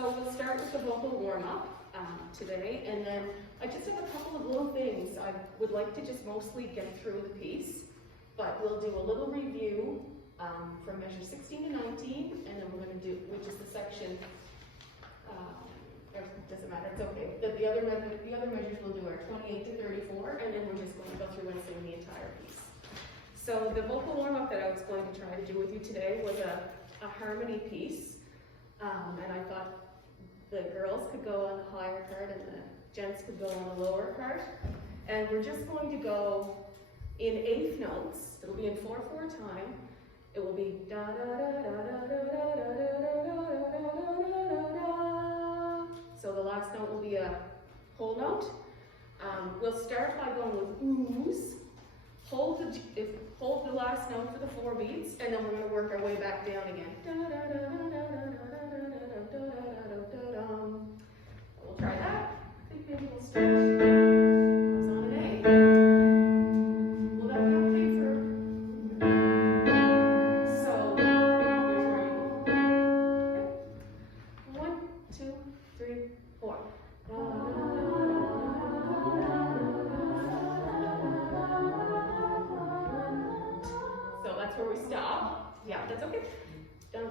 So we'll start with the vocal warm-up today, and then I just have a couple of little things. I would like to just mostly get through the piece, but we'll do a little review from measure 16 to 19, and then we're going to do, which is the section, it doesn't matter, it's okay. The other measures we'll do are 28 to 34, and then we're just going to go through and sing the entire piece. So the vocal warm-up that I was going to try to do with you today was a harmony piece, and I thought the girls could go on the higher part and the gents could go on the lower part. And we're just going to go in eighth notes. It'll be in 4/4 time. It will be da da da da da da da da da da da. So the last note will be a whole note. We'll start by going with oohs. Hold the last note for the 4 beats, and then we're going to work our way back down again. We'll try that. I think maybe we'll start. I was on an A. Will that be okay for? So here's where you go. Okay. 1, 2, 3, 4. So that's where we stop. Yeah, that's okay. 1,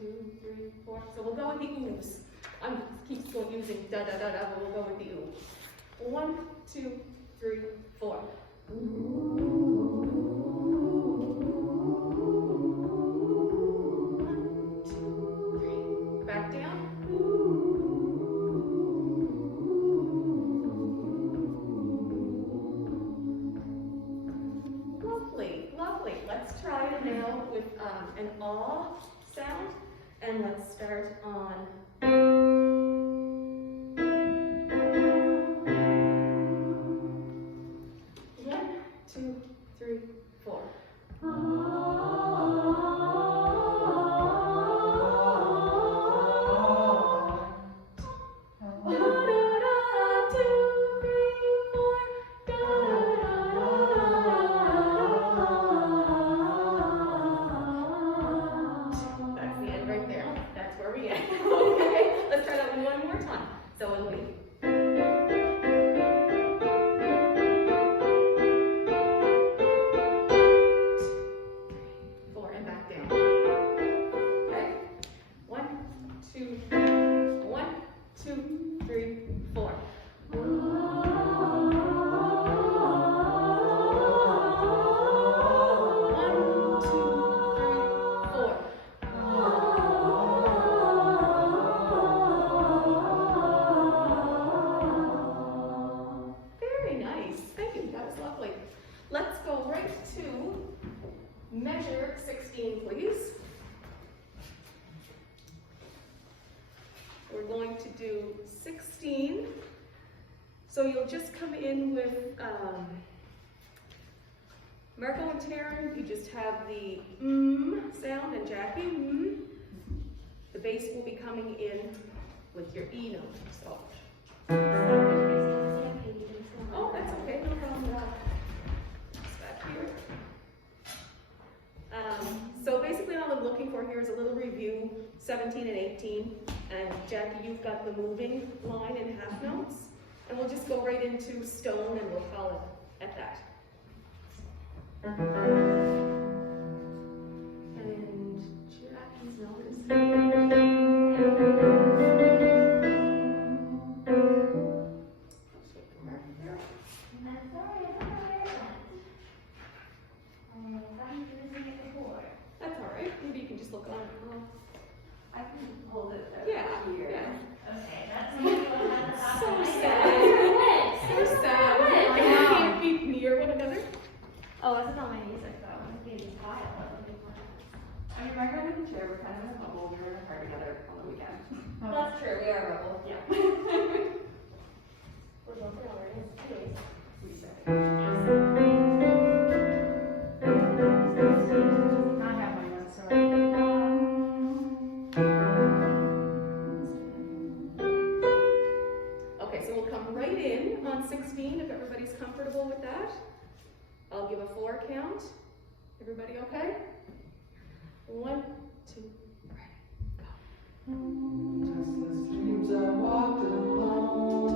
2, 3, 4. So we'll go with the oohs. I keep still using da da da da, but we'll go with the ooh. 1, 2, 3, 4. Back down. Lovely, lovely. Let's try it now with an ah sound, and let's start on. 1, 2, 3, 4. That's the end right there. That's where we end. Okay, let's try that one more time. So it'll be. 4 and back down. Okay. 1, 2, 1, 2, 3, 4. 1, 2, 3, 4. Very nice. Thank you. That was lovely. Let's go right to measure 16, please. We're going to do 16. So you'll just come in with Marco and Taryn. You just have the sound, and Jackie, The bass will be coming in with your E note. So. Oh, that's okay. No problem at all. It's back here. So basically all I'm looking for here is a little review, 17 and 18. And Jackie, you've got the moving line in half notes. And we'll just go right into stone and we'll call it at that. And Jackie's note is That's all right. Maybe you can just look on it. I can hold it here. Yeah. Okay, that's So sad. So sad. You can't be near one another. Oh, I wasn't on my knees, I thought. I was being tired. I mean, my friend and Chair were kind of in a bubble. We were in a car together on the weekend. That's true, we are a rebel. Yeah. We're both in our knees. We said. I have my own story. Okay, so we'll come right in on 16 if everybody's comfortable with that. I'll give a 4 count. Everybody okay? 1, 2, 3, go. Just the streams I walked along,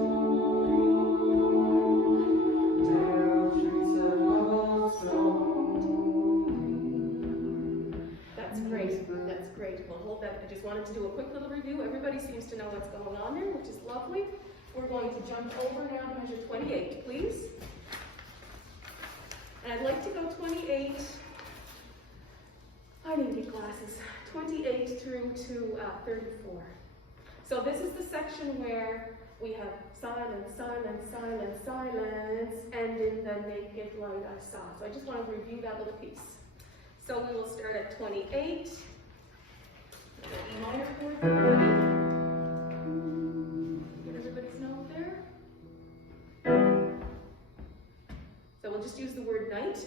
narrow streets of cobblestone. That's great, that's great. We'll hold that. I just wanted to do a quick little review. Everybody seems to know what's going on there, which is lovely. We're going to jump over now to measure 28, please. And I'd like to go 28, I didn't get glasses, 28 through to 34. So this is the section where we have silence, silence, silence, silence, and in the naked light I saw. So I just want to review that little piece. So we will start at 28. E minor chord, everybody. Get everybody's note there. So we'll just use the word night to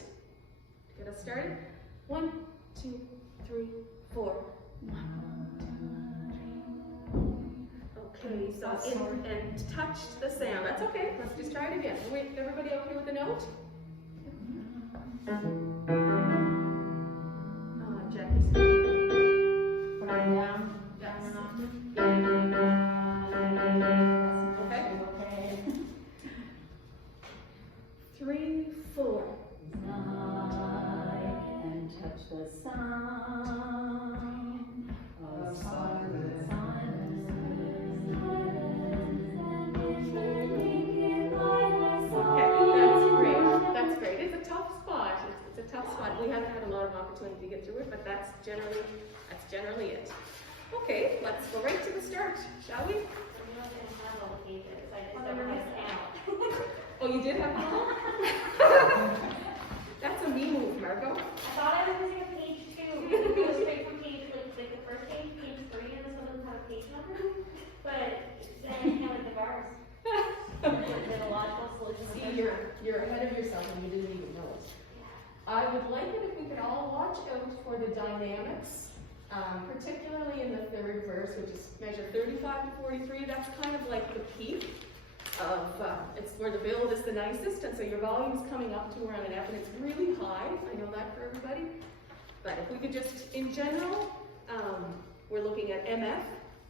get us started. 1, 2, 3, 4. 1, 2, 3. Okay, so in and touch the sound. That's okay. Let's just try it again. Wait, everybody okay with the note? Jackie's. Right down. Yes. Okay. Okay. 3, 4. And touch the sound of silence. Okay, that's great. That's great. It's a tough spot. It's a tough spot. We haven't had a lot of opportunity to get through it, but that's generally it. Okay, let's go right to the start, shall we? Oh, you did have one? That's a me move, Margot. I thought I was using a page 2. It goes straight from page, like the first page, page 3, and this one doesn't have a page number. But then I counted the bars. There's a logical solution. See, you're ahead of yourself and you didn't even know it. I would like it if we could all watch out for the dynamics, particularly in the 3rd verse, which is measure 35 to 43. That's kind of like the peak of, it's where the build is the nicest, and so your volume's coming up to around an F, and it's really high. I know that for everybody. But if we could just, in general, we're looking at MF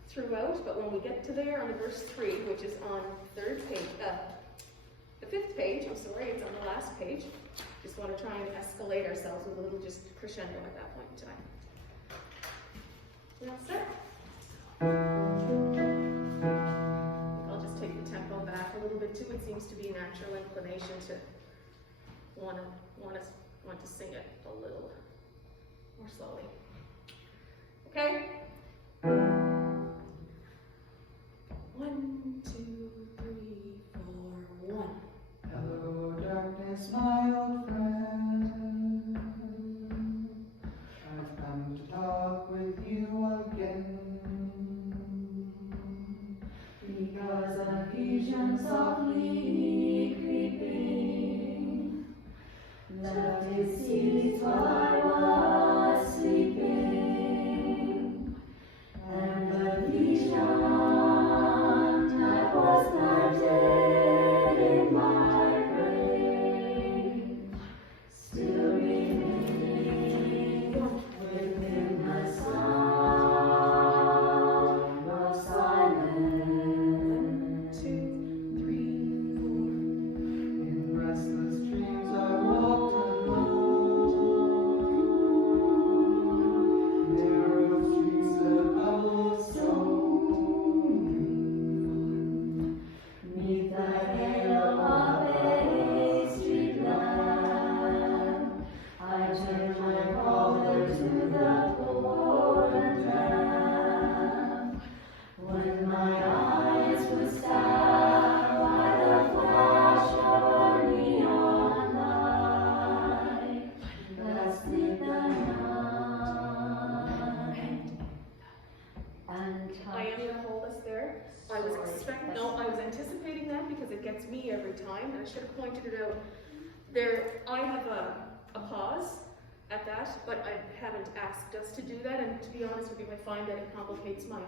throughout, but when we get to there on the verse 3, which is on the 5th page, I'm sorry, it's on the last page. Just want to try and escalate ourselves with a little just crescendo at that point in time. We all set? I'll just take the tempo back a little bit too. It seems to be a natural inclination to want to sing it a little more slowly. Okay? 1, 2, 3, 4, 1. Hello, darkness, my old friend. I've come to talk with you again. Because a vision softly creeping left its seeds while I was sleeping. And the vision that was planted in my brain still remaining within the sound of silence. 1, 2, 3, 4. In restless dreams I walked alone, narrow streets of cobblestone. 'Neath the halo of a street lamp, I turned my collar to the poor and damp. When my eyes were stabbed by the flash of a neon light that split the night and I am going to hold us there. I was anticipating that because it gets me every time, and I should have pointed it out. There, I have a pause at that, but I haven't asked us to do that, and to be honest with you, I find that it complicates my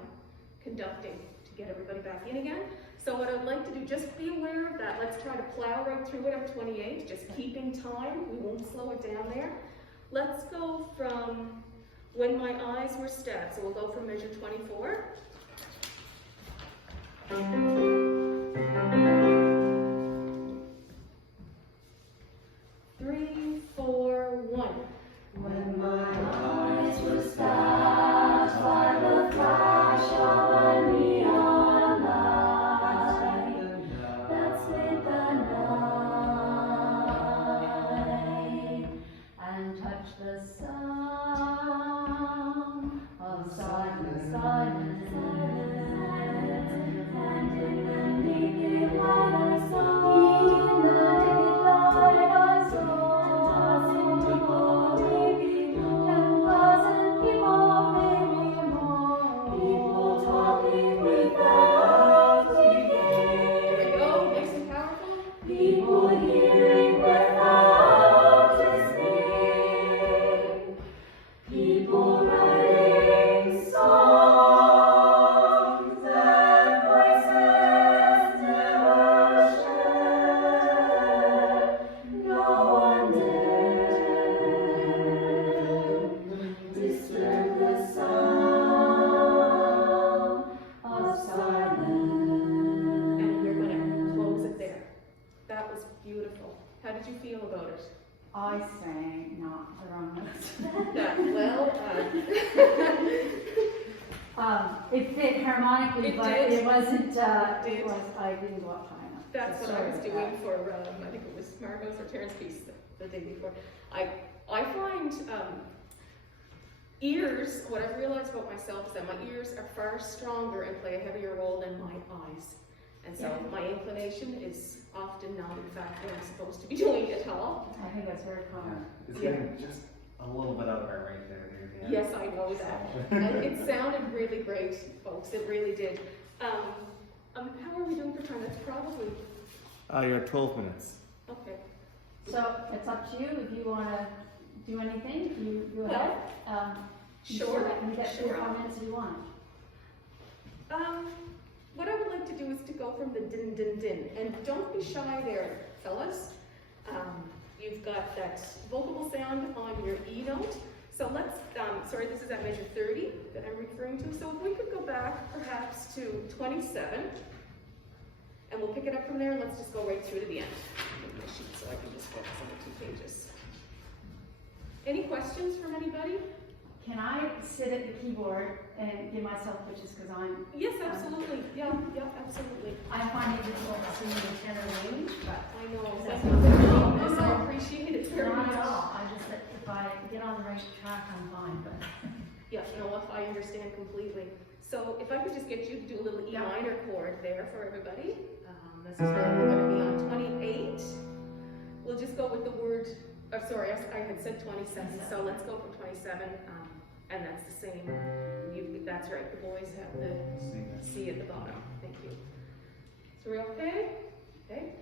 conducting to get everybody back in again. So what I'd like to do, just be aware of that. Let's try to plow right through it at 28, just keeping time. We won't slow it down there. Let's go from when my eyes were stabbed. So we'll go from measure 24. 3, 4, 1. When my eyes were stabbed by the flash of a neon light that split the night and touched the sound of silence, silence, and in the naked light I saw, in the naked light I saw. People hearing without listening, people writing songs that voices never shared. No one dared disturb the sound of silence. And we're going to close it there. That was beautiful. How did you feel about it? I sang not the wrong notes. That, well, It fit harmonically, It but did. it wasn't, did. I didn't go up high enough. that's what I Sorry was about doing that. for, I think it was Margot's or Terrence's piece the day before. I find ears, what I've realized about myself is that my ears are far stronger and play a heavier role than my eyes. And so my inclination is often not in fact what I'm supposed to be doing at all. I think that's very common. It's getting just a little bit out of our range there. Yeah. Yes, I know that. And it sounded really great, folks. It really did. How are we doing for time? That's probably You're at 12 minutes. okay. So it's up to you if you want to do anything. You go Well, ahead. sure, I can get sure. 3 or 4 minutes if you want. What I would like to do is to go from the din din din, and don't be shy there, fellas. You've got that vocable sound on your E note. So let's, sorry, this is at measure 30 that I'm referring to. So if we could go back perhaps to 27, and we'll pick it up from there. Let's just go right through to the end. Make my sheet so I can just focus on the 2 pages. Any questions from anybody? Can I sit at the keyboard and give myself pitches because I'm, Yes, absolutely. Yeah, absolutely. I find it difficult to sing in tenor range, but I know. That's Thank you for doing this. not- I appreciate it very not much. at all. I just, if I get on the right track, I'm fine, but. Yeah, no, I understand completely. So if I could just get you to do a little E Yeah. minor chord there for everybody. This is where we're going to be on 28. We'll just go with the word, sorry, I had said 27, so let's go from 27, and that's the same. That's right, the boys have the C at the bottom. Thank you. So we're okay? Okay.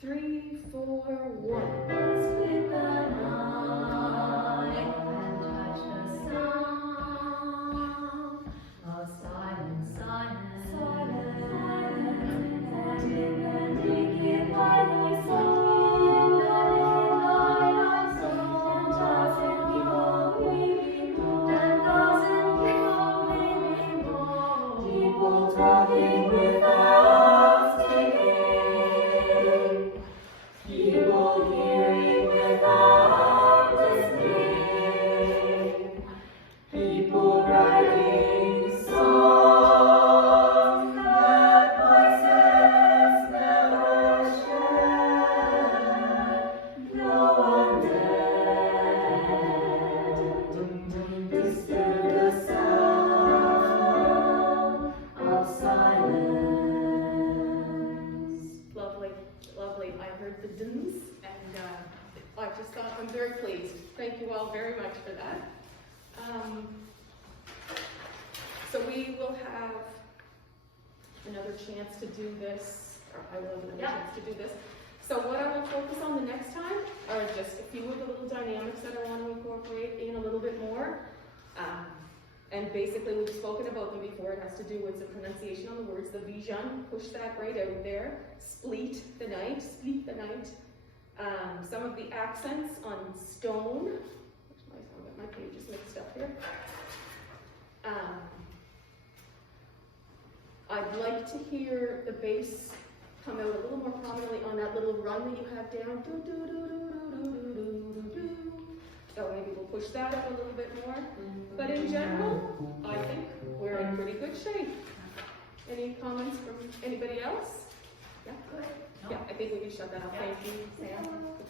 3, 4, 1. Split the night and touch the sound of silence, silence, silence. And in the naked light I saw, in the naked light I saw 10,000 people weeping, 10,000 people weeping, people talking without speaking. People hearing without listening, people writing songs that voices never shared. No one dared disturb the sound of silence. Lovely, lovely. I heard the dins, and I just thought I'm very pleased. Thank you all very much for that. So we will have another chance to do this, or I will have another chance to do this. So what I will focus on the next time are just a few of the little dynamics that I want to incorporate in a little bit more. And basically, we've spoken about them before, it has to do with the pronunciation on the words, the vision, push that right out there, split the night. Some of the accents on stone, I'll get my pages mixed up here. I'd like to hear the bass come out a little more prominently on that little run that you have down. Do, do, do, do, do, do, do, do, do. So maybe we'll push that up a little bit more. But in general, I think we're in pretty good shape. Any comments from anybody else? Yeah? Yeah, I think we can shut that off. Thank you, Sam.